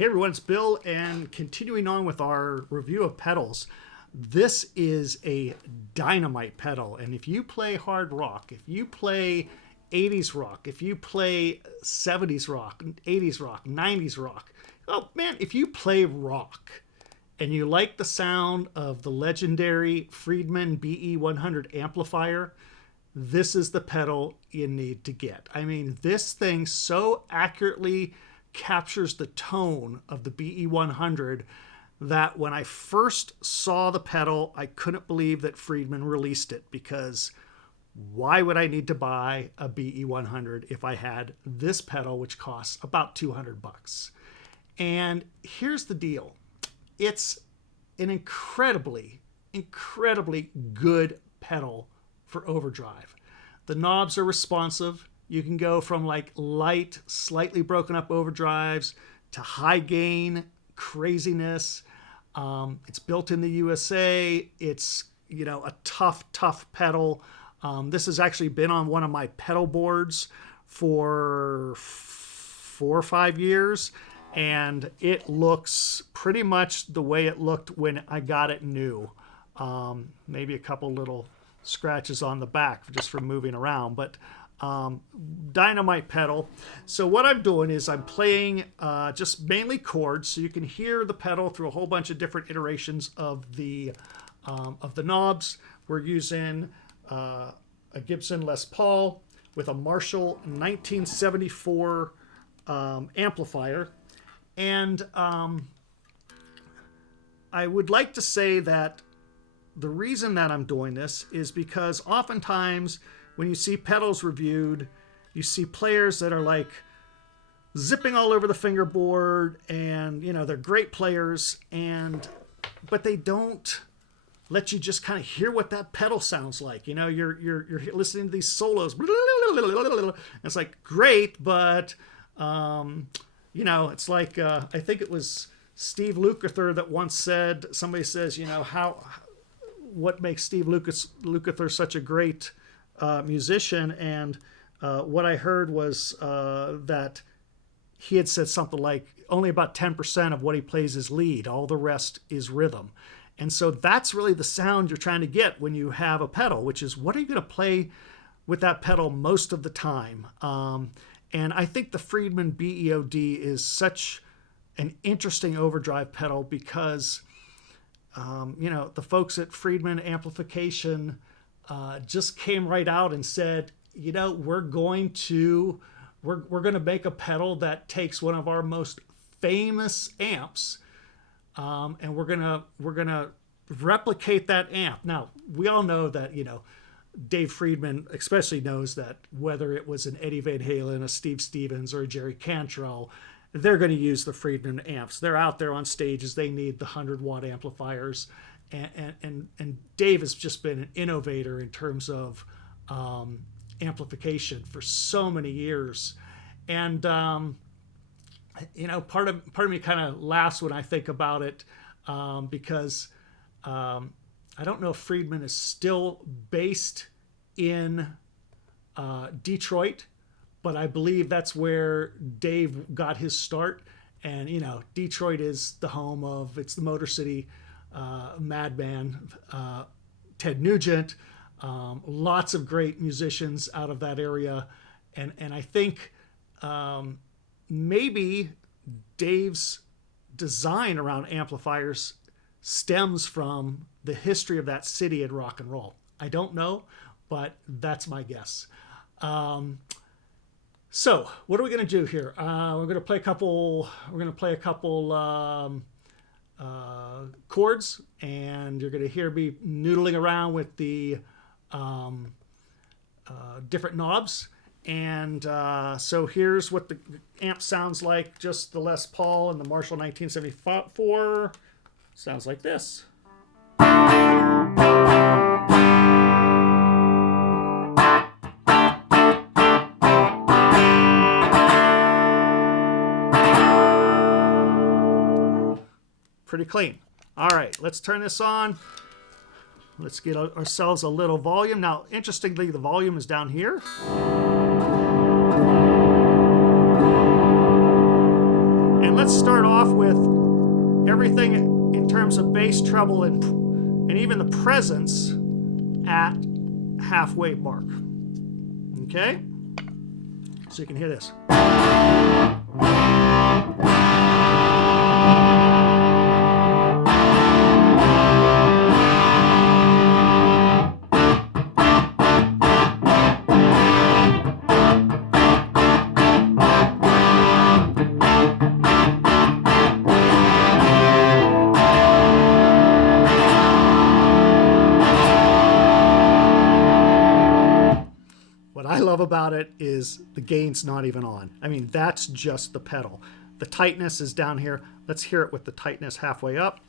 Hey everyone, it's Bill, and continuing on with our review of pedals. This is a dynamite pedal, and if you play hard rock, if you play 80s rock, if you play 70s rock, 80s rock, 90s rock, oh man, if you play rock and you like the sound of the legendary Friedman BE 100 amplifier, this is the pedal you need to get. I mean, this thing so accurately captures the tone of the BE 100 that when I first saw the pedal, I couldn't believe that Friedman released it, because why would I need to buy a BE 100 if I had this pedal, which costs about $200? And here's the deal. It's an incredibly good pedal for overdrive. The knobs are responsive. You can go from like light, slightly broken up overdrives to high gain craziness. It's built in the USA. It's, a tough pedal. This has actually been on one of my pedal boards for 4 or 5 years, and it looks pretty much the way it looked when I got it new. Maybe a couple little scratches on the back just from moving around, but dynamite pedal. So what I'm doing is I'm playing just mainly chords, so you can hear the pedal through a whole bunch of different iterations of the knobs. We're using a Gibson Les Paul with a Marshall 1974 amplifier, and I would like to say that the reason that I'm doing this is because oftentimes when you see pedals reviewed, you see players that are like zipping all over the fingerboard, and they're great players, but they don't let you just kind of hear what that pedal sounds like. You're listening to these solos. It's like great, but it's like I think it was Steve Lukather that once said, somebody says, what makes Steve Lukather such a great musician, and what I heard was that he had said something like only about 10% of what he plays is lead, all the rest is rhythm. And so that's really the sound you're trying to get when you have a pedal, which is what are you going to play with that pedal most of the time. And I think the Friedman BE OD is such an interesting overdrive pedal because the folks at Friedman Amplification just came right out and said, we're going to make a pedal that takes one of our most famous amps, and we're gonna replicate that amp. Now we all know that Dave Friedman especially knows that whether it was an Eddie Van Halen, a Steve Stevens, or a Jerry Cantrell, they're going to use the Friedman amps. They're out there on stages. They need the 100-watt amplifiers. And Dave has just been an innovator in terms of amplification for so many years. And, part of me kind of laughs when I think about it because I don't know if Friedman is still based in Detroit, but I believe that's where Dave got his start. And, Detroit is the home of, it's the Motor City Madman, Ted Nugent, lots of great musicians out of that area. And I think maybe Dave's design around amplifiers stems from the history of that city in rock and roll. I don't know, but that's my guess. So what are we going to do here? We're going to play a couple chords, and you're going to hear me noodling around with the different knobs. And so here's what the amp sounds like, just the Les Paul and the Marshall 1974. Sounds like this. Pretty clean. All right, let's turn this on. Let's get ourselves a little volume. Now, interestingly, the volume is down here. And let's start off with everything in terms of bass, treble, and even the presence at halfway mark. Okay? So you can hear this. What I love about it is the gain's not even on. I mean, that's just the pedal. The tightness is down here. Let's hear it with the tightness halfway up.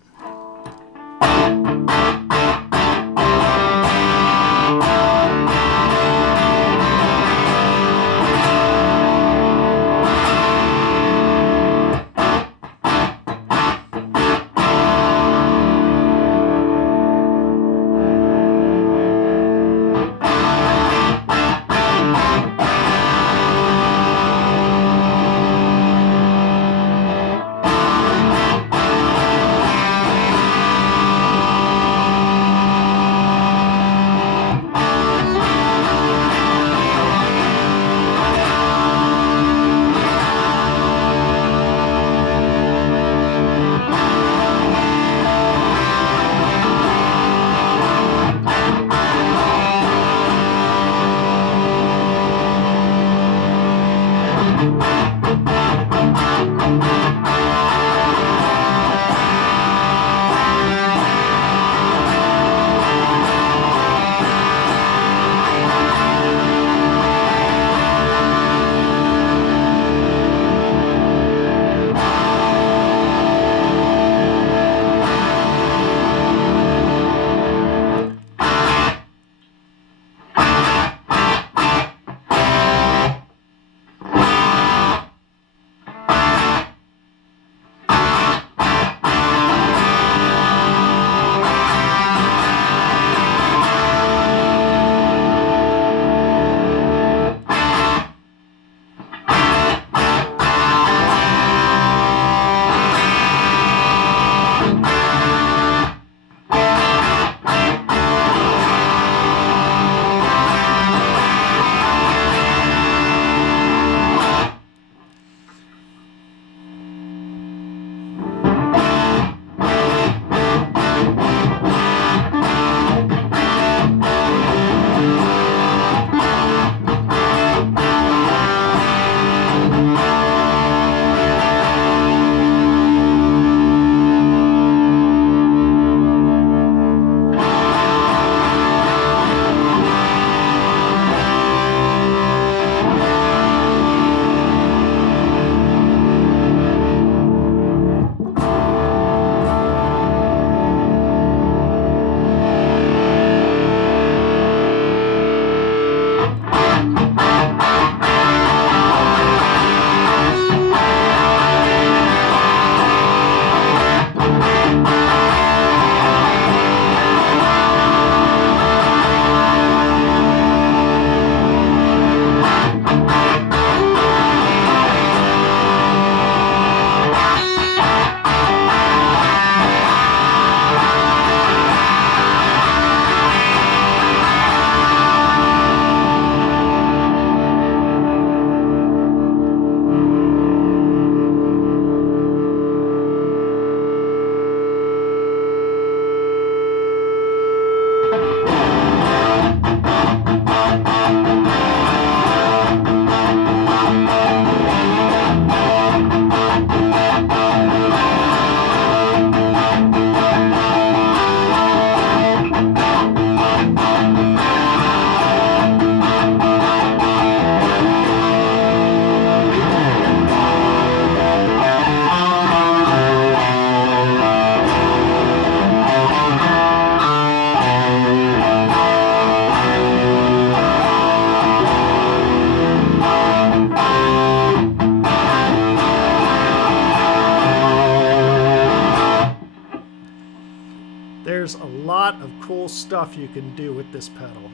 There's a lot of cool stuff you can do with this pedal.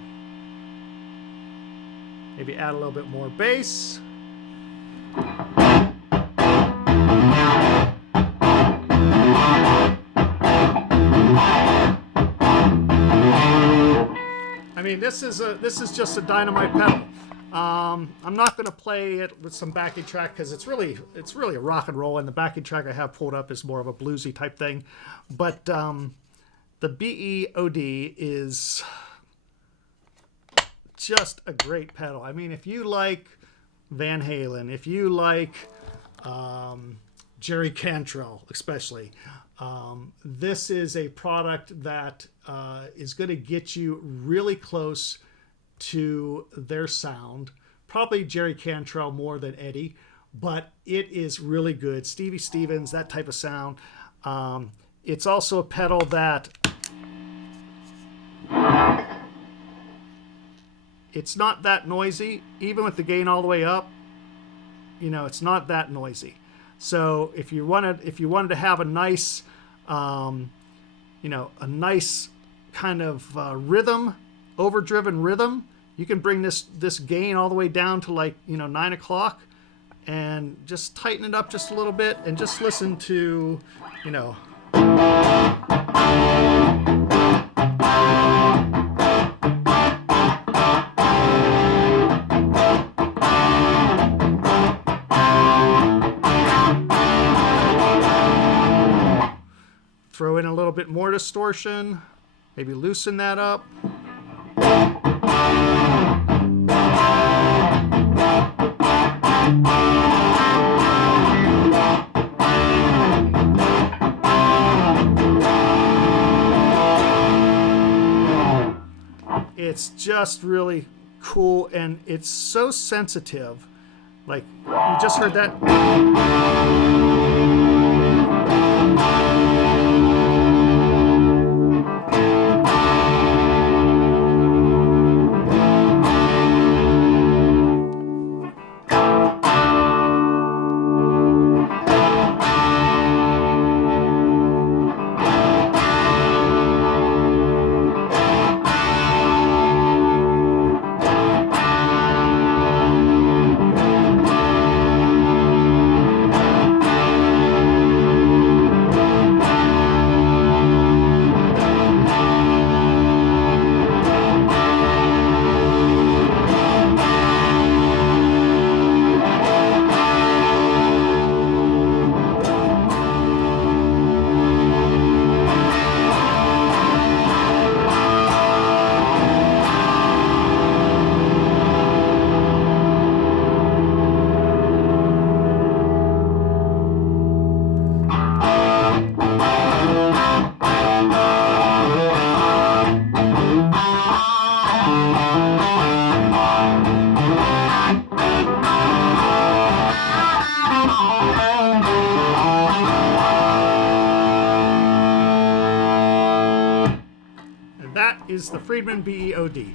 Maybe add a little bit more bass. mean, this is just a dynamite pedal. I'm not going to play it with some backing track because it's really a rock and roll, and the backing track I have pulled up is more of a bluesy type thing. But the BE OD is just a great pedal. I mean, if you like Van Halen, if you like Jerry Cantrell especially, this is a product that is going to get you really close to their sound. Probably Jerry Cantrell more than Eddie, but it is really good. Stevie Stevens, that type of sound. It's also a pedal that it's not that noisy, even with the gain all the way up. You know, it's not that noisy. So if you wanted to have a nice, you know, a nice kind of rhythm, overdriven rhythm, you can bring this gain all the way down to, like, you know, 9 o'clock, and just tighten it up just a little bit, and just listen to, you know. Throw in a little bit more distortion, maybe loosen that up. It's just really cool, and it's so sensitive. Like, you just heard that. That is the Friedman BE OD.